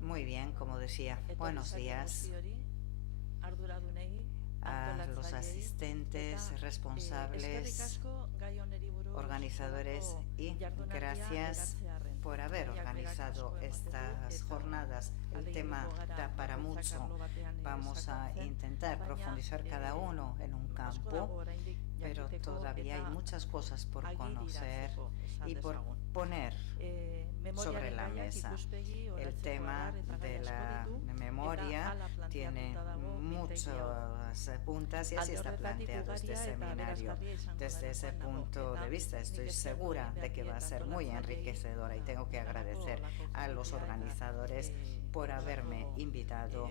Muy bien, como decía, buenos días a los asistentes, responsables, organizadores y gracias por haber organizado estas jornadas. El tema da para mucho. Vamos a intentar profundizar cada uno en un campo, pero todavía hay muchas cosas por conocer y por poner sobre la mesa. El tema de la memoria tiene muchas puntas y así está planteado este seminario. Desde ese punto de vista estoy segura de que va a ser muy enriquecedora y tengo que agradecer a los organizadores por haberme invitado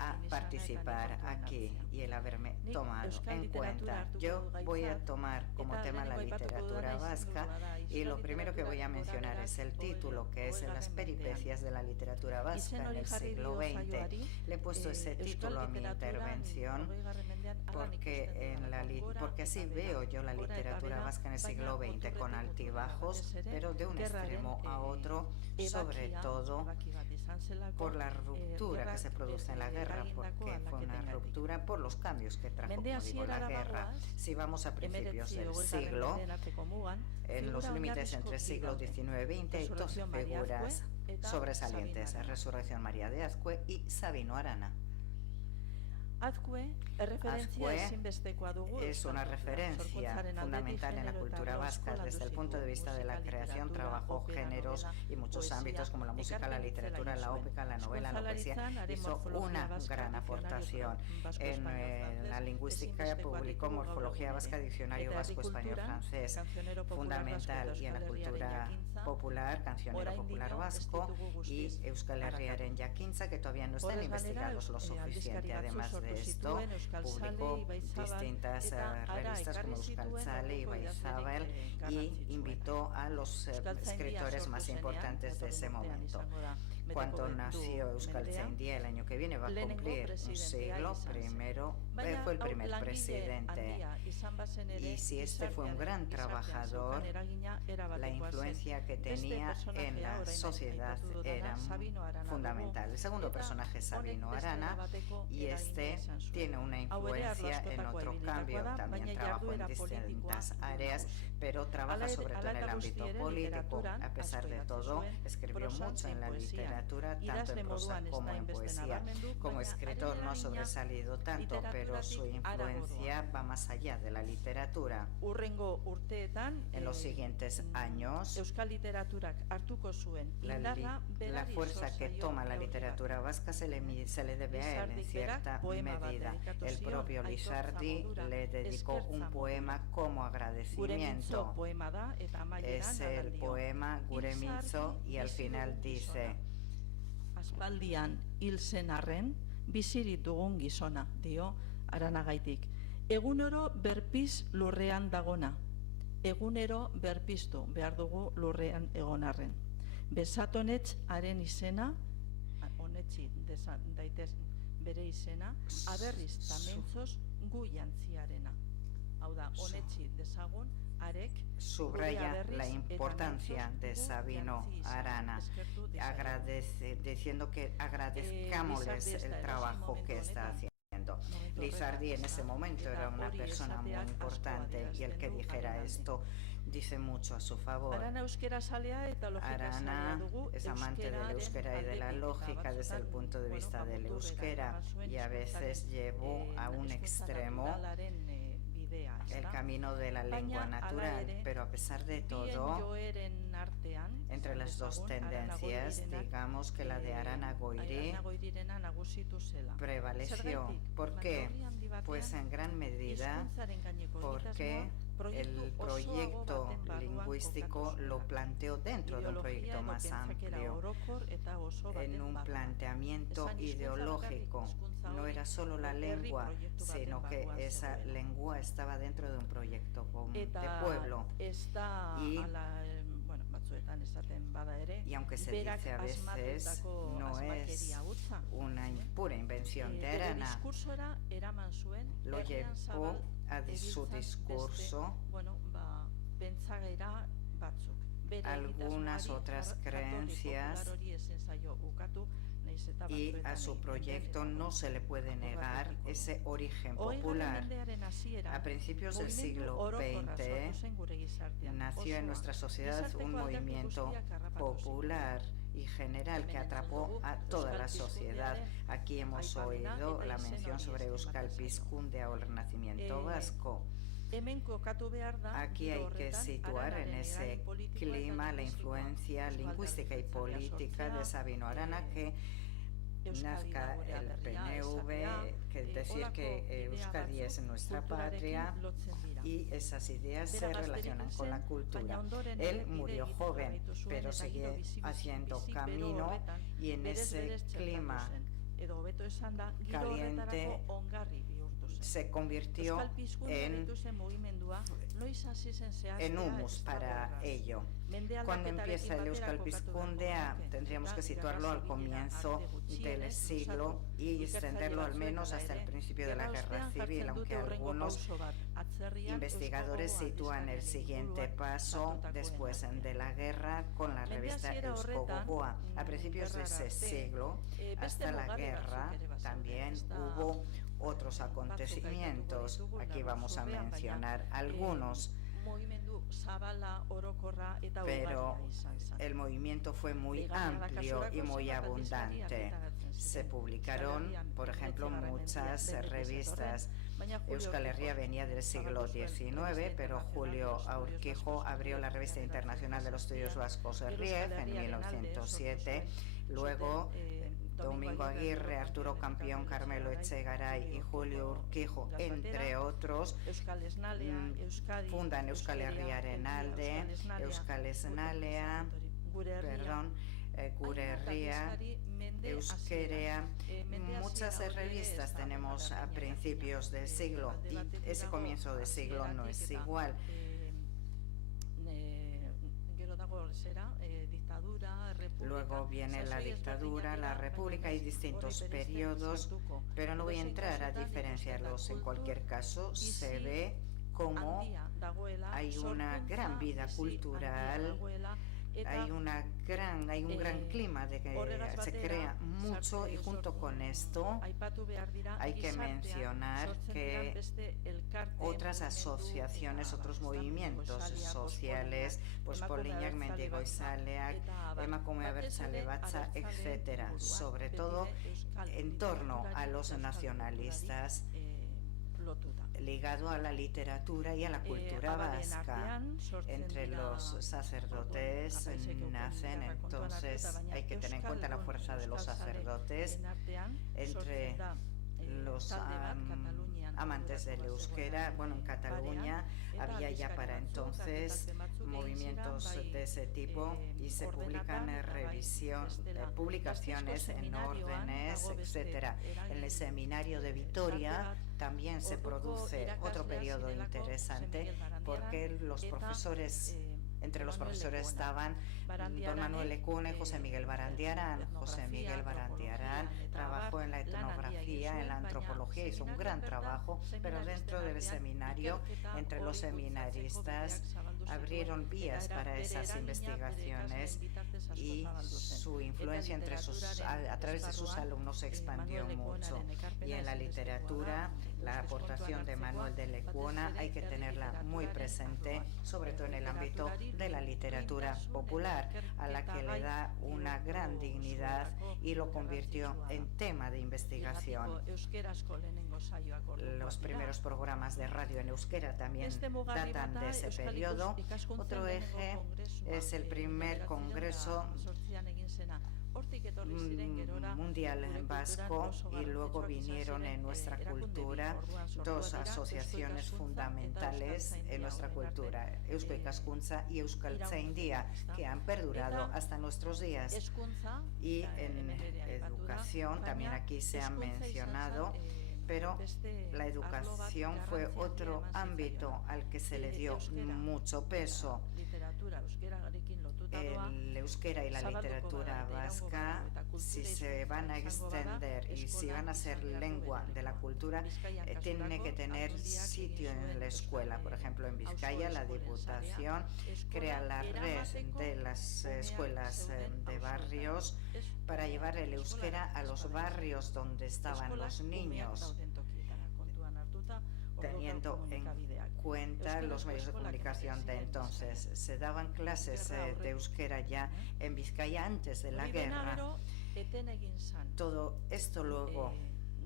a participar aquí y el haberme tomado en cuenta. Yo voy a tomar como tema la literatura vasca y lo primero que voy a mencionar es el título, que es Las peripecias de la literatura vasca en el siglo XX. Le he puesto ese título a mi intervención porque así veo yo la literatura vasca en el siglo XX, con altibajos, pero de un extremo a otro, sobre todo por la ruptura que se produce en la guerra, porque fue una ruptura por los cambios que trajo, como digo, la guerra. Si vamos a principios del siglo, en los límites entre siglo XIX y XX, hay dos figuras sobresalientes: Resurrección María de Azcue y Sabino Arana. Azcue es una referencia fundamental en la cultura vasca. Desde el punto de vista de la creación, trabajó géneros y muchos ámbitos como la música, la literatura, la ópera, la novela, la poesía. Hizo una gran aportación. En la lingüística publicó Morfología Vasca, Diccionario Vasco, Español, Francés, fundamental. Y en la cultura popular, Cancionero Popular Vasco y Euskal Herriaren Jakintza, que todavía no están investigados lo suficiente. Además de esto, publicó distintas revistas como Euskaltzale y Baizabal y invitó a los escritores más importantes de ese momento. Cuando nació Euskaltzaindia, el año que viene va a cumplir un siglo, fue el primer presidente. Y si este fue un gran trabajador, la influencia que tenía en la sociedad era fundamental. El segundo personaje es Sabino Arana, y este tiene una influencia en otro cambio. También trabajó en distintas áreas, pero trabaja sobre todo en el ámbito político. A pesar de todo, escribió mucho en la literatura, tanto en prosa como en poesía. Como escritor no ha sobresalido tanto, pero su influencia va más allá de la literatura. En los siguientes años, la fuerza que toma la literatura vasca se le debe a él en cierta medida. El propio Lizardi le dedicó un poema como agradecimiento. Es el poema Gure Mintzo, y al final dice: Aspaldian hil zen arren, bizirik dugun gizona, dio Aranagaitik. Egunero berpiz lurrean dagona. Egunero berpiztu behar dugu lurrean egon arren. Besatonetz haren izena, honetzi daitez bere izena, aberriz tamentzos gu jantziarena. Hau da, honetzi dezagun, arek subraya la importancia de Sabino Arana, diciendo que agradezcámosles el trabajo que está haciendo. Lizardi en ese momento era una persona muy importante, y el que dijera esto dice mucho a su favor. Arana es amante del euskera y de la lógica desde el punto de vista del euskera, y a veces llevó a un extremo el camino de la lengua natural, pero a pesar de todo, entre las dos tendencias, digamos que la de Arana Goiri prevaleció. ¿Por qué? Pues en gran medida porque el proyecto lingüístico lo planteó dentro de un proyecto más amplio, en un planteamiento ideológico. No era solo la lengua, sino que esa lengua estaba dentro de un proyecto de pueblo. Y aunque se dice a veces, no es una pura invención de Arana, lo llevó a su discurso algunas otras creencias y a su proyecto no se le puede negar ese origen popular. A principios del siglo XX nació en nuestra sociedad un movimiento popular y general que atrapó a toda la sociedad. Aquí hemos oído la mención sobre Euskal Pizkundea o el Renacimiento vasco. Aquí hay que situar en ese clima la influencia lingüística y política de Sabino Arana, que nazca el PNV, que es decir que Euskadi es nuestra patria, y esas ideas se relacionan con la cultura. Él murió joven, pero sigue haciendo camino, y en ese clima caliente se convirtió en humus para ello. Cuando empieza el Euskal Pizkundea, tendríamos que situarlo al comienzo del siglo y extenderlo al menos hasta el principio de la Guerra Civil, aunque algunos investigadores sitúan el siguiente paso después de la guerra con la revista Eusko Gogoa. A principios de ese siglo, hasta la guerra, también hubo otros acontecimientos. Aquí vamos a mencionar algunos, pero el movimiento fue muy amplio y muy abundante. Se publicaron, por ejemplo, muchas revistas. Euskal Herria venía del siglo XIX, pero Julio Urquijo abrió la Revista Internacional de los Estudios Vascos RIEF en 1907. Luego Domingo Aguirre, Arturo Campión, Carmelo Echegaray y Julio Urquijo, entre otros, fundan Euskal Herria Arenalde, Euskal Esnalea, Gure Herria, Euskerea. Muchas revistas tenemos a principios del siglo, y ese comienzo de siglo no es igual. Luego viene la dictadura, la república y distintos periodos, pero no voy a entrar a diferenciarlos. En cualquier caso, se ve cómo hay una gran vida cultural, hay un gran clima de que se crea mucho, y junto con esto hay que mencionar que otras asociaciones, otros movimientos sociales, pues Poliñak, Mendigoizaleak, Emakume Abertzale Batza, etcétera, sobre todo en torno a los nacionalistas, ligado a la literatura y a la cultura vasca. Entre los sacerdotes nacen, entonces hay que tener en cuenta la fuerza de los sacerdotes. Entre los amantes del euskera, bueno, en Cataluña había ya para entonces movimientos de ese tipo, y se publican publicaciones en órdenes, etcétera. En el seminario de Vitoria también se produce otro periodo interesante, porque los profesores, entre los profesores estaban don Manuel Lecune, José Miguel Barandiarán. José Miguel Barandiarán trabajó en la etnografía, en la antropología, hizo un gran trabajo, pero dentro del seminario, entre los seminaristas, abrieron vías para esas investigaciones, y su influencia a través de sus alumnos se expandió mucho. Y en la literatura, la aportación de Manuel de Lecuna hay que tenerla muy presente, sobre todo en el ámbito de la literatura popular, a la que le da una gran dignidad y lo convirtió en tema de investigación. Los primeros programas de radio en euskera también datan de ese periodo. Otro eje es el primer congreso mundial vasco, y luego vinieron en nuestra cultura dos asociaciones fundamentales en nuestra cultura, Eusko Ikaskuntza y Euskaltzaindia, que han perdurado hasta nuestros días. Y en educación también aquí se han mencionado, pero la educación fue otro ámbito al que se le dio mucho peso. el euskera y la literatura vasca, si se van a extender y si van a ser lengua de la cultura, tiene que tener sitio en la escuela. Por ejemplo, en Vizcaya la Diputación crea la red de las escuelas de barrios para llevar el euskera a los barrios donde estaban los niños, teniendo en cuenta los medios de comunicación de entonces. Se daban clases de euskera ya en Vizcaya antes de la guerra. Todo esto luego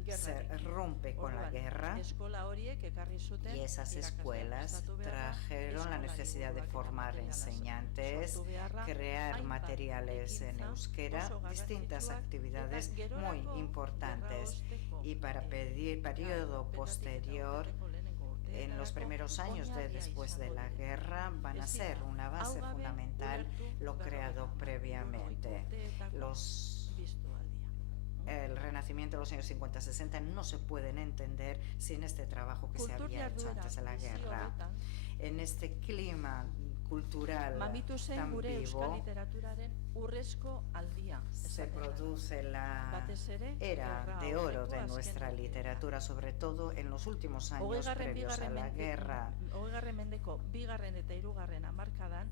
se rompe con la guerra y esas escuelas trajeron la necesidad de formar enseñantes, crear materiales en euskera, distintas actividades muy importantes. Y para periodo posterior, en los primeros años después de la guerra, van a ser una base fundamental lo creado previamente. El renacimiento de los años 50-60 no se pueden entender sin este trabajo que se había hecho antes de la guerra. En este clima cultural tan vivo, se produce la era de oro de nuestra literatura, sobre todo en los últimos años previos a la guerra.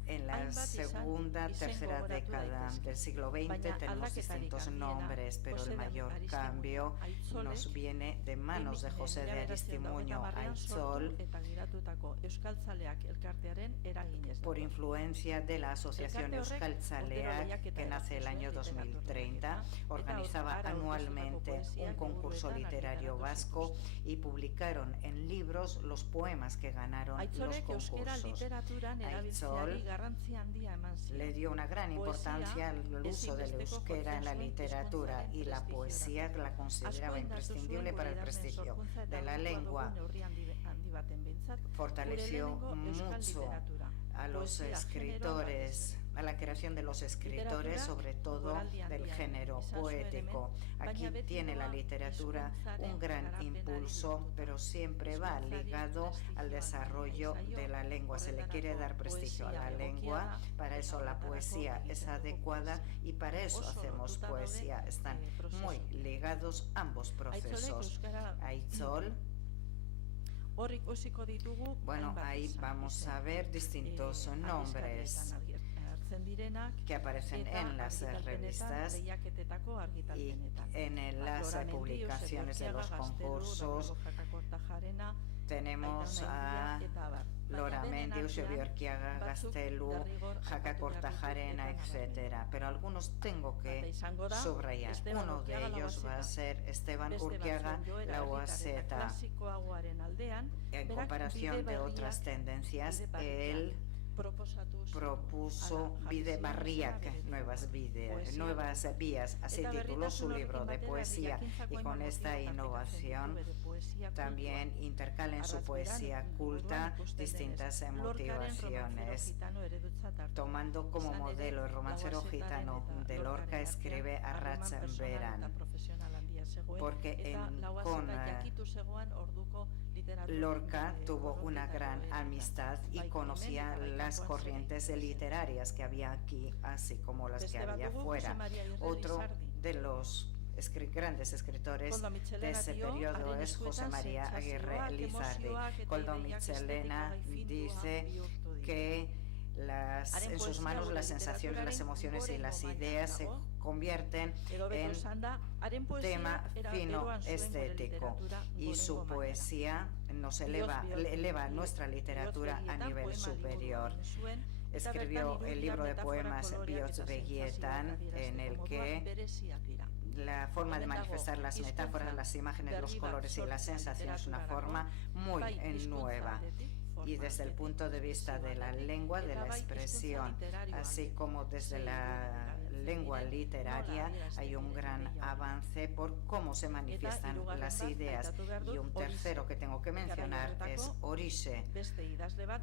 En la segunda, tercera década del siglo XX tenemos distintos nombres, pero el mayor cambio nos viene de manos de José de Aristimuño Aitzol, por influencia de la Asociación Euskaltzaleak, que nace el año 2030, organizaba anualmente un concurso literario vasco y publicaron en libros los poemas que ganaron los concursos. Aitzol le dio una gran importancia al uso del euskera en la literatura y la poesía, la consideraba imprescindible para el prestigio de la lengua. Fortaleció mucho a los escritores, a la creación de los escritores, sobre todo del género poético. Aquí tiene la literatura un gran impulso, pero siempre va ligado al desarrollo de la lengua. Se le quiere dar prestigio a la lengua, para eso la poesía es adecuada y para eso hacemos poesía. Están muy ligados ambos procesos. Aitzol, bueno, ahí vamos a ver distintos nombres que aparecen en las revistas y en las publicaciones de los concursos. Tenemos a Lora Mendiu, Eusebio Urquiaga, Gaztelu, Jaka Kortajarena, etc. Pero algunos tengo que subrayar. Uno de ellos va a ser Esteban Urquiaga Lauazeta. En comparación de otras tendencias, él propuso Bide Barriak, nuevas vías, así tituló su libro de poesía, y con esta innovación también intercala en su poesía culta distintas motivaciones. Tomando como modelo el romancero gitano de Lorca, escribe Arratz Beran, porque con Lorca tuvo una gran amistad y conocía las corrientes literarias que había aquí, así como las que había fuera. Otro de los grandes escritores de ese periodo es José María Aguirre Lizardi. Koldo Mitxelena dice que en sus manos las sensaciones, las emociones y las ideas se convierten en tema fino estético, y su poesía nos eleva nuestra literatura a nivel superior. Escribió el libro de poemas Bihotz Begietan, en el que la forma de manifestar las metáforas, las imágenes, los colores y las sensaciones es una forma muy nueva. Y desde el punto de vista de la lengua, de la expresión, así como desde la lengua literaria, hay un gran avance por cómo se manifiestan las ideas. Y un tercero que tengo que mencionar es Horixe,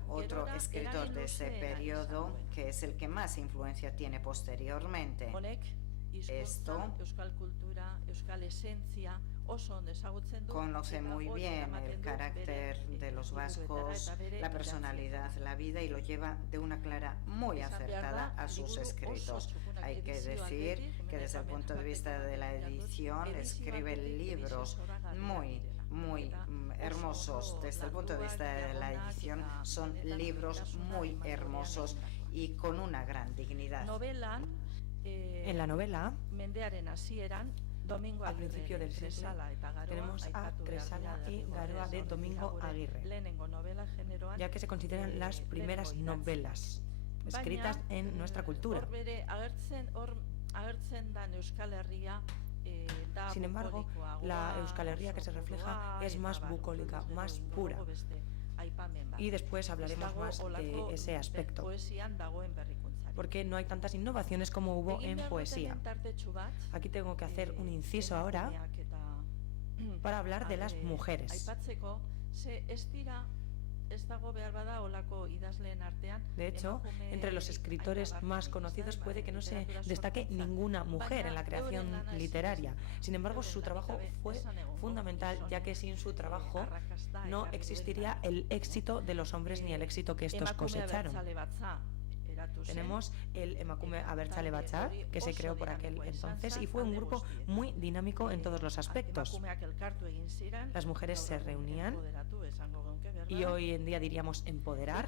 otro escritor de ese periodo, que es el que más influencia tiene posteriormente. Esto conoce muy bien el carácter de los vascos, la personalidad, la vida, y lo lleva de una clara muy acertada a sus escritos. Hay que decir que desde el punto de vista de la edición escribe libros muy hermosos. Desde el punto de vista de la edición son libros muy hermosos y con una gran dignidad. En la novela, al principio del siglo, tenemos a Kresala y Garoa de Domingo Aguirre, ya que se consideran las primeras novelas escritas en nuestra cultura. Sin embargo, la Euskal Herria que se refleja es más bucólica, más pura. Y después hablaremos más de ese aspecto, porque no hay tantas innovaciones como hubo en poesía. Aquí tengo que hacer un inciso ahora para hablar de las mujeres. De hecho, entre los escritores más conocidos puede que no se destaque ninguna mujer en la creación literaria. Sin embargo, su trabajo fue fundamental, ya que sin su trabajo no existiría el éxito de los hombres ni el éxito que estos cosecharon. Tenemos el Emakume Abertzale Batzar, que se creó por aquel entonces y fue un grupo muy dinámico en todos los aspectos. Las mujeres se reunían y hoy en día diríamos empoderar.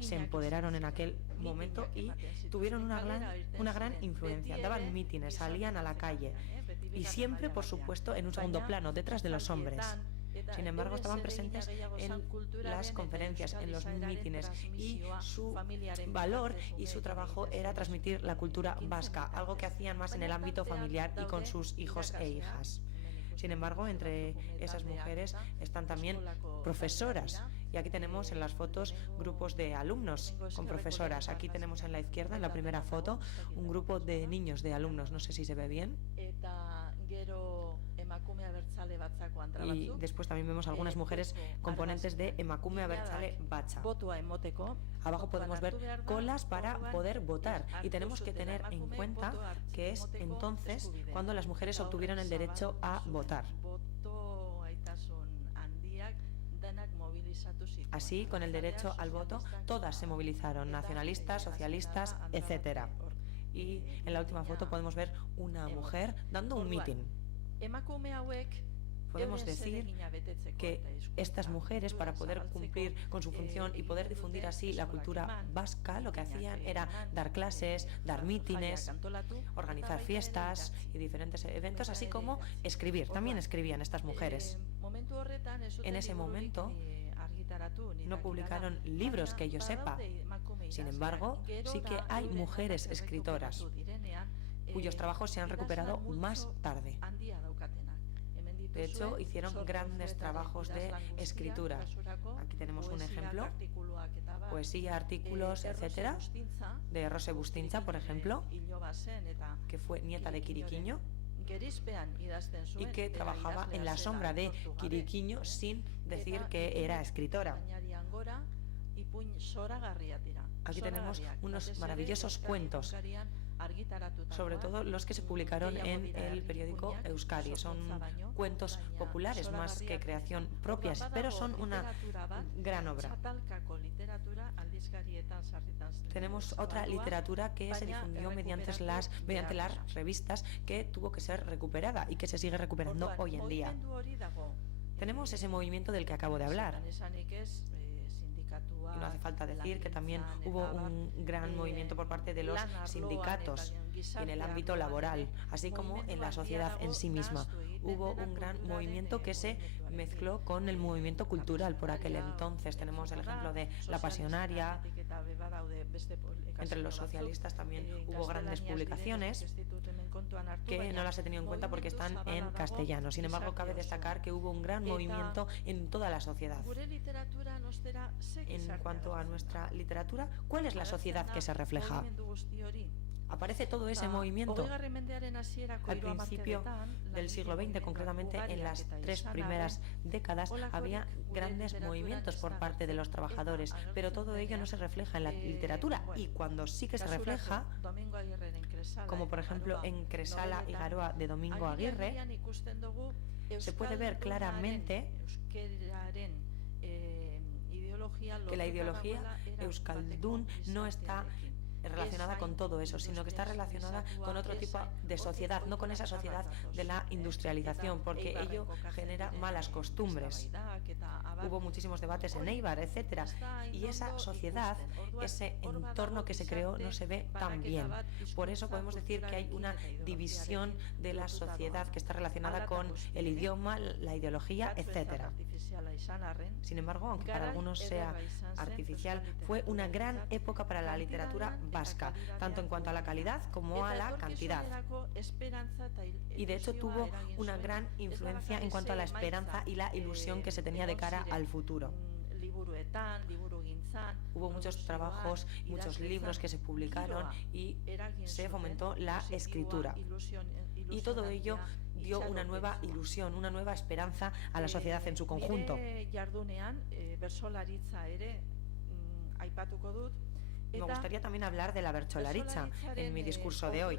Se empoderaron en aquel momento y tuvieron una gran influencia. Daban mítines, salían a la calle y siempre, por supuesto, en un segundo plano, detrás de los hombres. Sin embargo, estaban presentes en las conferencias, en los mítines, y su valor y su trabajo era transmitir la cultura vasca, algo que hacían más en el ámbito familiar y con sus hijos e hijas. Sin embargo, entre esas mujeres están también profesoras. Y aquí tenemos en las fotos grupos de alumnos con profesoras. Aquí tenemos en la izquierda, en la primera foto, un grupo de niños, de alumnos. No sé si se ve bien. Y después también vemos algunas mujeres componentes de Emakume Abertzale Batza. Abajo podemos ver colas para poder votar. Y tenemos que tener en cuenta que es entonces cuando las mujeres obtuvieron el derecho a votar. Así, con el derecho al voto, todas se movilizaron, nacionalistas, socialistas, etc. Y en la última foto podemos ver una mujer dando un mitin. Podemos decir que estas mujeres, para poder cumplir con su función y poder difundir así la cultura vasca, lo que hacían era dar clases, dar mítines, organizar fiestas y diferentes eventos, así como escribir. También escribían estas mujeres. En ese momento no publicaron libros que yo sepa. Sin embargo, sí que hay mujeres escritoras cuyos trabajos se han recuperado más tarde. De hecho, hicieron grandes trabajos de escritura. Aquí tenemos un ejemplo: poesía, artículos, etcétera, de Rose Bustintza, por ejemplo, que fue nieta de Quiriquiño y que trabajaba en la sombra de Quiriquiño sin decir que era escritora. Aquí tenemos unos maravillosos cuentos, sobre todo los que se publicaron en el periódico Euskadi. Son cuentos populares más que creación propia, pero son una gran obra. Tenemos otra literatura que se difundió mediante las revistas, que tuvo que ser recuperada y que se sigue recuperando hoy en día. Tenemos ese movimiento del que acabo de hablar. Y no hace falta decir que también hubo un gran movimiento por parte de los sindicatos en el ámbito laboral, así como en la sociedad en sí misma. Hubo un gran movimiento que se mezcló con el movimiento cultural por aquel entonces. Tenemos el ejemplo de La Pasionaria. Entre los socialistas también hubo grandes publicaciones que no las he tenido en cuenta porque están en castellano. Sin embargo, cabe destacar que hubo un gran movimiento en toda la sociedad. En cuanto a nuestra literatura, ¿cuál es la sociedad que se refleja? Aparece todo ese movimiento. Al principio del siglo XX, concretamente en las 3 primeras décadas, había grandes movimientos por parte de los trabajadores, pero todo ello no se refleja en la literatura. Y cuando sí que se refleja, como por ejemplo en Kresala y Garoa de Domingo Aguirre, se puede ver claramente que la ideología euskaldun no está relacionada con todo eso, sino que está relacionada con otro tipo de sociedad, no con esa sociedad de la industrialización, porque ello genera malas costumbres. Hubo muchísimos debates en Eibar, etcétera, y esa sociedad, ese entorno que se creó no se ve tan bien. Por eso podemos decir que hay una división de la sociedad que está relacionada con el idioma, la ideología, etcétera. Sin embargo, aunque para algunos sea artificial, fue una gran época para la literatura vasca, tanto en cuanto a la calidad como a la cantidad. Y de hecho tuvo una gran influencia en cuanto a la esperanza y la ilusión que se tenía de cara al futuro. Hubo muchos trabajos, muchos libros que se publicaron y se fomentó la escritura. Y todo ello dio una nueva ilusión, una nueva esperanza a la sociedad en su conjunto. Me gustaría también hablar de la bertsolaritza en mi discurso de hoy.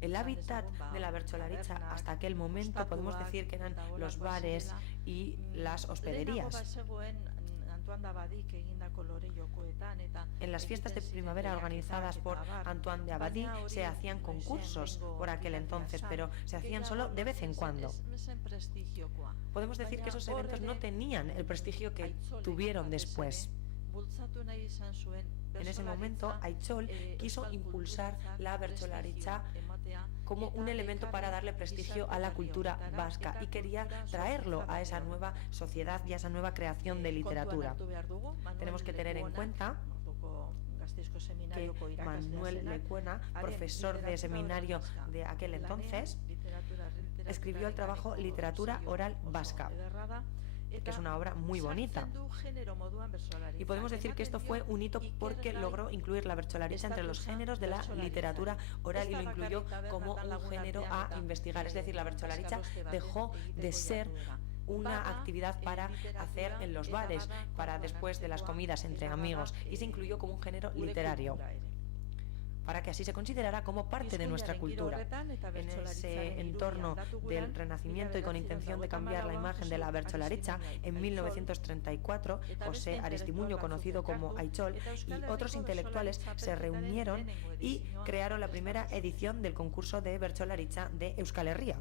El hábitat de la bertsolaritza hasta aquel momento podemos decir que eran los bares y las hospederías. En las fiestas de primavera organizadas por Antoine de Abadí se hacían concursos por aquel entonces, pero se hacían solo de vez en cuando. Podemos decir que esos eventos no tenían el prestigio que tuvieron después. En ese momento, Aitzol quiso impulsar la bertsolaritza como un elemento para darle prestigio a la cultura vasca y quería traerlo a esa nueva sociedad y a esa nueva creación de literatura. Tenemos que tener en cuenta que Manuel Lecuena, profesor de seminario de aquel entonces, escribió el trabajo Literatura Oral Vasca, que es una obra muy bonita. Y podemos decir que esto fue un hito porque logró incluir la bertsolaritza entre los géneros de la literatura oral y lo incluyó como un género a investigar. Es decir, la bertsolaritza dejó de ser una actividad para hacer en los bares, para después de las comidas entre amigos, y se incluyó como un género literario, para que así se considerara como parte de nuestra cultura. En ese entorno del Renacimiento y con intención de cambiar la imagen de la bertsolaritza, en 1934, José Aristimuño, conocido como Aitzol, y otros intelectuales se reunieron y crearon la primera edición del concurso de bertsolaritza de Euskal Herria.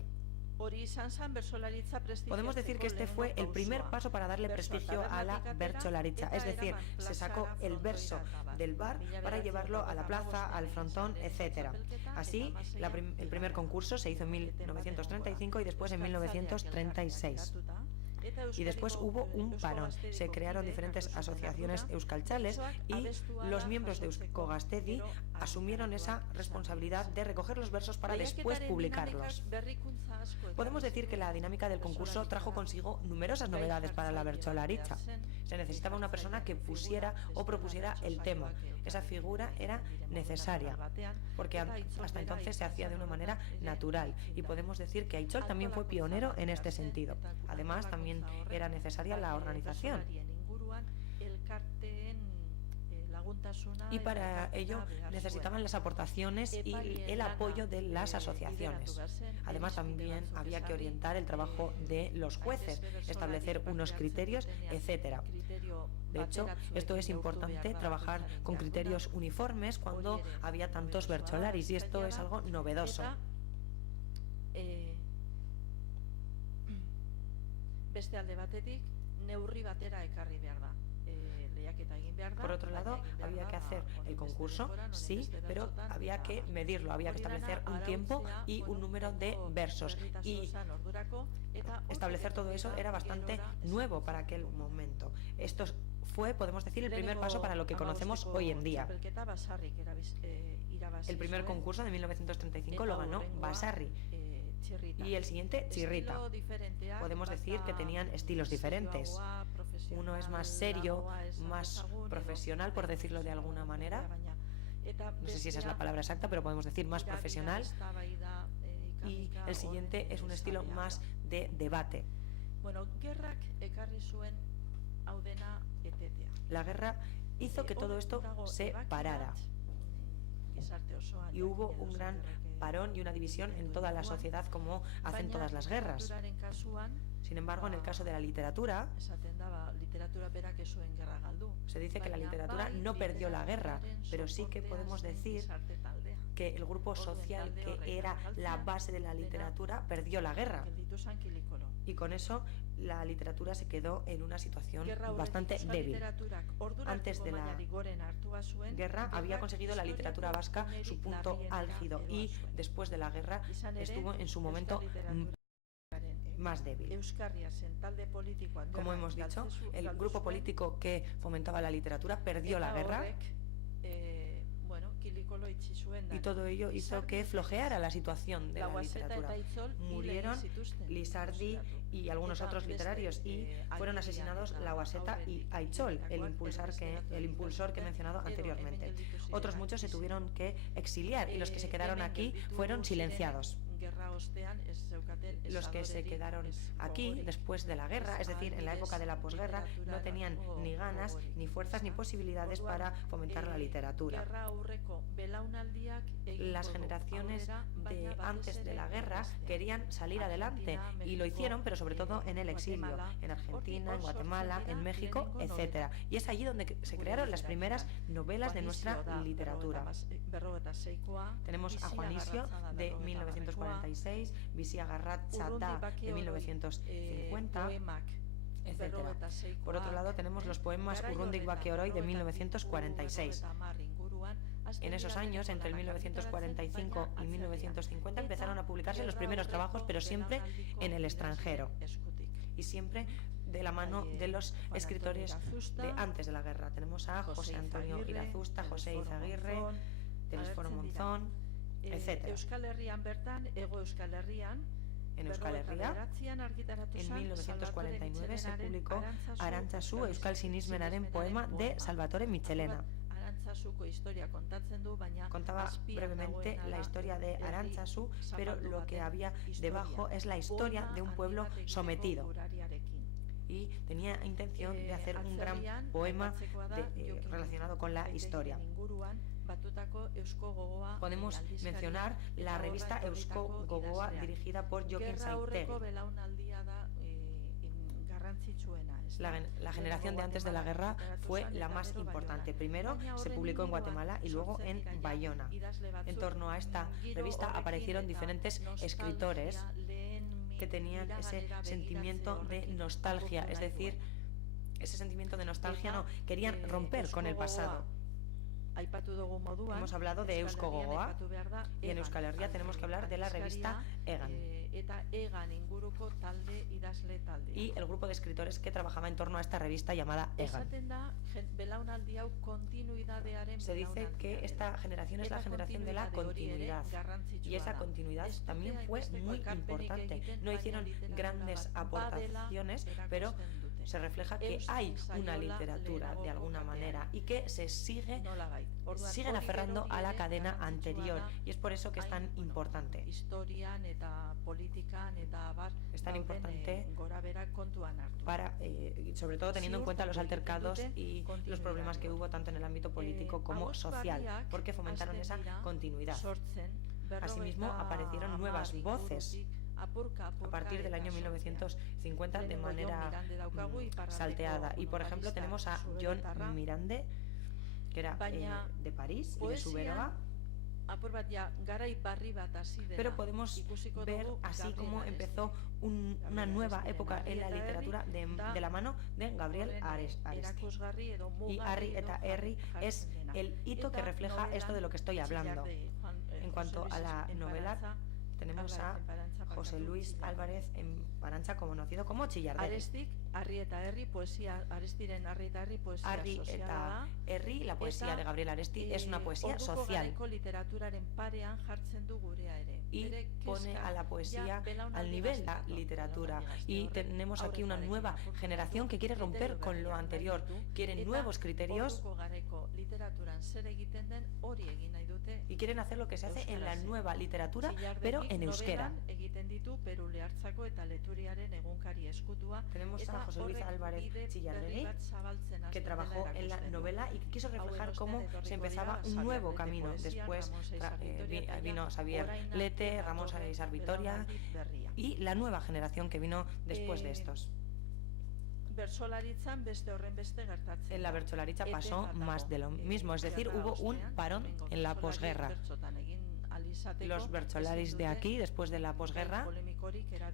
Podemos decir que este fue el primer paso para darle prestigio a la bertsolaritza, es decir, se sacó el verso del bar para llevarlo a la plaza, al frontón, etc. Así, el primer concurso se hizo en 1935 y después en 1936. Y después hubo un parón. Se crearon diferentes asociaciones euskaltzales y los miembros de Eusko Gaztedi asumieron esa responsabilidad de recoger los versos para después publicarlos. Podemos decir que la dinámica del concurso trajo consigo numerosas novedades para la bertsolaritza. Se necesitaba una persona que pusiera o propusiera el tema. Esa figura era necesaria, porque hasta entonces se hacía de una manera natural, y podemos decir que Aitzol también fue pionero en este sentido. Además, también era necesaria la organización. Y para ello necesitaban las aportaciones y el apoyo de las asociaciones. Además, también había que orientar el trabajo de los jueces, establecer unos criterios, etc. De hecho, esto es importante, trabajar con criterios uniformes cuando había tantos bertsolaris, y esto es algo novedoso. Beste alde batetik, neurri batera ekarri behar da. Por otro lado, había que hacer el concurso, sí, pero había que medirlo, había que establecer un tiempo y un número de versos. Y establecer todo eso era bastante nuevo para aquel momento. Esto fue, podemos decir, el primer paso para lo que conocemos hoy en día. El primer concurso de 1935 lo ganó Basarri. Y el siguiente, Txirrita. Podemos decir que tenían estilos diferentes. Uno es más serio, más profesional, por decirlo de alguna manera. No sé si esa es la palabra exacta, pero podemos decir más profesional. Y el siguiente es un estilo más de debate. La guerra hizo que todo esto se parara. y hubo un gran parón y una división en toda la sociedad, como hacen todas las guerras. Sin embargo, en el caso de la literatura, se dice que la literatura no perdió la guerra, pero sí que podemos decir que el grupo social, que era la base de la literatura, perdió la guerra. Y con eso la literatura se quedó en una situación bastante débil. Antes de la guerra había conseguido la literatura vasca su punto álgido, y después de la guerra estuvo en su momento más débil. Como hemos dicho, el grupo político que fomentaba la literatura perdió la guerra, y todo ello hizo que flojeara la situación de la literatura. Murieron Lizardi y algunos otros literarios, y fueron asesinados Lauaxeta y Aitzol, el impulsor que he mencionado anteriormente. Otros muchos se tuvieron que exiliar, y los que se quedaron aquí fueron silenciados. Los que se quedaron aquí después de la guerra, es decir, en la época de la posguerra, no tenían ni ganas, ni fuerzas, ni posibilidades para fomentar la literatura. Las generaciones de antes de la guerra querían salir adelante, y lo hicieron, pero sobre todo en el exilio, en Argentina, en Guatemala, en México, etc. Y es allí donde se crearon las primeras novelas de nuestra literatura. Tenemos a Juanicio de 1946, Biziagarratza da de 1950, etc. Por otro lado, tenemos los poemas Urrundik Bakeoroi de 1946. En esos años, entre el 1945 y 1950, empezaron a publicarse los primeros trabajos, pero siempre en el extranjero, y siempre de la mano de los escritores de antes de la guerra. Tenemos a José Antonio Irazusta, José Izaguirre, Telesforo Monzón, etc. En Euskal Herria, en 1949 se publicó Arantzazu Euskal Sinismenaren poema de Salvatore Michelena. Contaba brevemente la historia de Arantzazu, pero lo que había debajo es la historia de un pueblo sometido, y tenía intención de hacer un gran poema relacionado con la historia. Podemos mencionar la revista Eusko Gogoa, dirigida por Jokin Saitegi. La generación de antes de la guerra fue la más importante. Primero se publicó en Guatemala y luego en Bayona. En torno a esta revista aparecieron diferentes escritores que tenían ese sentimiento de nostalgia, es decir, ese sentimiento de nostalgia, querían romper con el pasado. Hemos hablado de Eusko Gogoa, y en Euskal Herria tenemos que hablar de la revista Egan y el grupo de escritores que trabajaba en torno a esta revista llamada Egan. Se dice que esta generación es la generación de la continuidad, y esa continuidad también fue muy importante. No hicieron grandes aportaciones, pero se refleja que hay una literatura de alguna manera, y que se siguen aferrando a la cadena anterior, y es por eso que es tan importante. Es tan importante para, sobre todo teniendo en cuenta los altercados y los problemas que hubo tanto en el ámbito político como social, porque fomentaron esa continuidad. Asimismo, aparecieron nuevas voces a partir del año 1950 de manera salteada, y por ejemplo tenemos a Jon Mirande, que era de París y de Zuberoa, pero podemos ver así como empezó una nueva época en la literatura de la mano de Gabriel Aresti. Y Arri eta Herri es el hito que refleja esto de lo que estoy hablando. En cuanto a la novela, tenemos a José Luis Álvarez en Arantza, conocido como Chillardegi. Arri eta Herri, poesia, Arestiren Arri eta Herri, poesia Arri eta Herri, la poesía de Gabriel Aresti, es una poesía social, y pone a la poesía al nivel de la literatura. Y tenemos aquí una nueva generación que quiere romper con lo anterior, quieren nuevos criterios y quieren hacer lo que se hace en la nueva literatura, pero en euskera. Tenemos a José José Luis Álvarez Chillarregui, que trabajó en la novela y que quiso reflejar cómo se empezaba un nuevo camino. Después vino Xavier Lete, Ramón Saizar Vitoria y la nueva generación que vino después de estos. En la bertsolaritza pasó más de lo mismo, es decir, hubo un parón en la posguerra. Los bertsolaris de aquí, después de la posguerra,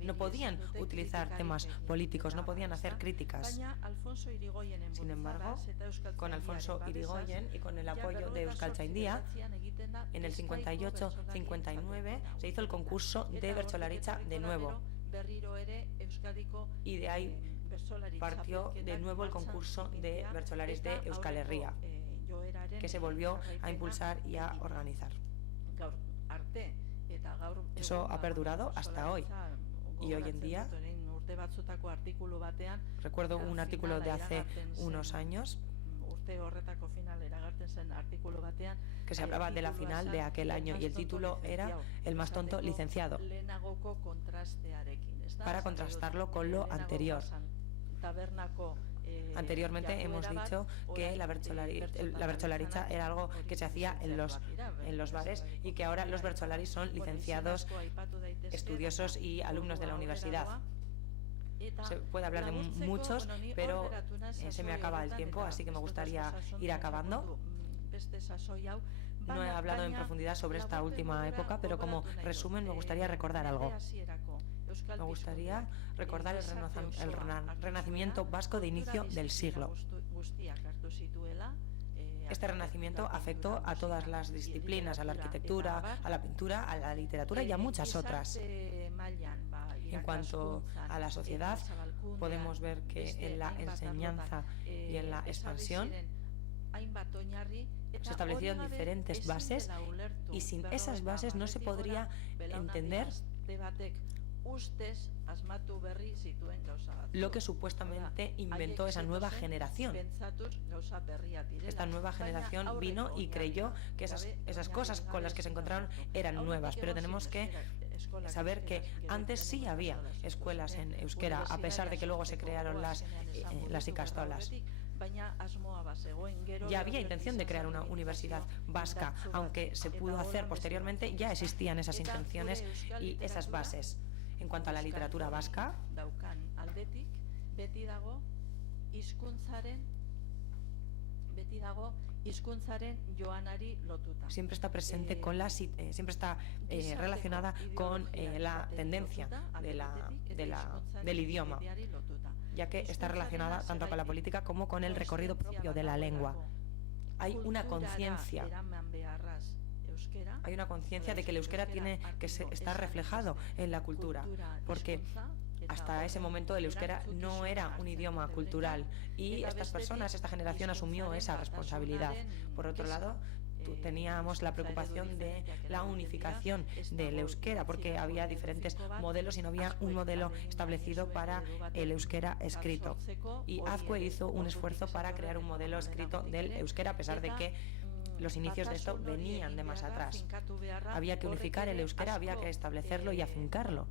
no podían utilizar temas políticos, no podían hacer críticas. Sin embargo, con Alfonso Irigoyen y con el apoyo de Euskaltzaindia, en el 58-59 se hizo el concurso de bertsolaritza de nuevo. Y de ahí partió de nuevo el concurso de bertsolaris de Euskal Herria, que se volvió a impulsar y a organizar. Eso ha perdurado hasta hoy. Y hoy en día, recuerdo un artículo de hace unos años que se hablaba de la final de aquel año y el título era El más tonto licenciado, para contrastarlo con lo anterior. Anteriormente hemos dicho que la bertsolaritza era algo que se hacía en los bares y que ahora los bertsolaris son licenciados, estudiosos y alumnos de la universidad. Se puede hablar de muchos, pero se me acaba el tiempo, así que me gustaría ir acabando. No he hablado en profundidad sobre esta última época, pero como resumen me gustaría recordar algo. Me gustaría recordar el renacimiento vasco de inicio del siglo. Este renacimiento afectó a todas las disciplinas, a la arquitectura, a la pintura, a la literatura y a muchas otras. En cuanto a la sociedad, podemos ver que en la enseñanza y en la expansión se establecieron diferentes bases y sin esas bases no se podría entender lo que supuestamente inventó esa nueva generación. Esta nueva generación vino y creyó que esas cosas con las que se encontraron eran nuevas, pero tenemos que saber que antes sí había escuelas en euskera, a pesar de que luego se crearon las ikastolas. Ya había intención de crear una universidad vasca, aunque se pudo hacer posteriormente, ya existían esas intenciones y esas bases. En cuanto a la literatura vasca, siempre está presente con siempre está relacionada con la tendencia del idioma, ya que está relacionada tanto con la política como con el recorrido propio de la lengua. Hay una conciencia de que el euskera tiene que estar reflejado en la cultura, porque hasta ese momento el euskera no era un idioma cultural y esta generación asumió esa responsabilidad. Por otro lado, teníamos la preocupación de la unificación del euskera, porque había diferentes modelos y no había un modelo establecido para el euskera escrito. Y Azkue hizo un esfuerzo para crear un modelo escrito del euskera, a pesar de que los inicios de esto venían de más atrás. Había que unificar el euskera, había que establecerlo y afincarlo.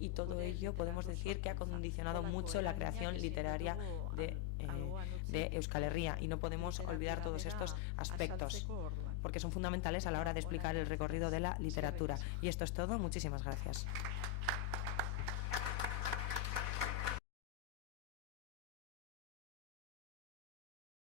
Y todo ello podemos decir que ha condicionado mucho la creación literaria de Euskal Herria, y no podemos olvidar todos estos aspectos, porque son fundamentales a la hora de explicar el recorrido de la literatura. Y esto es todo. Muchísimas gracias.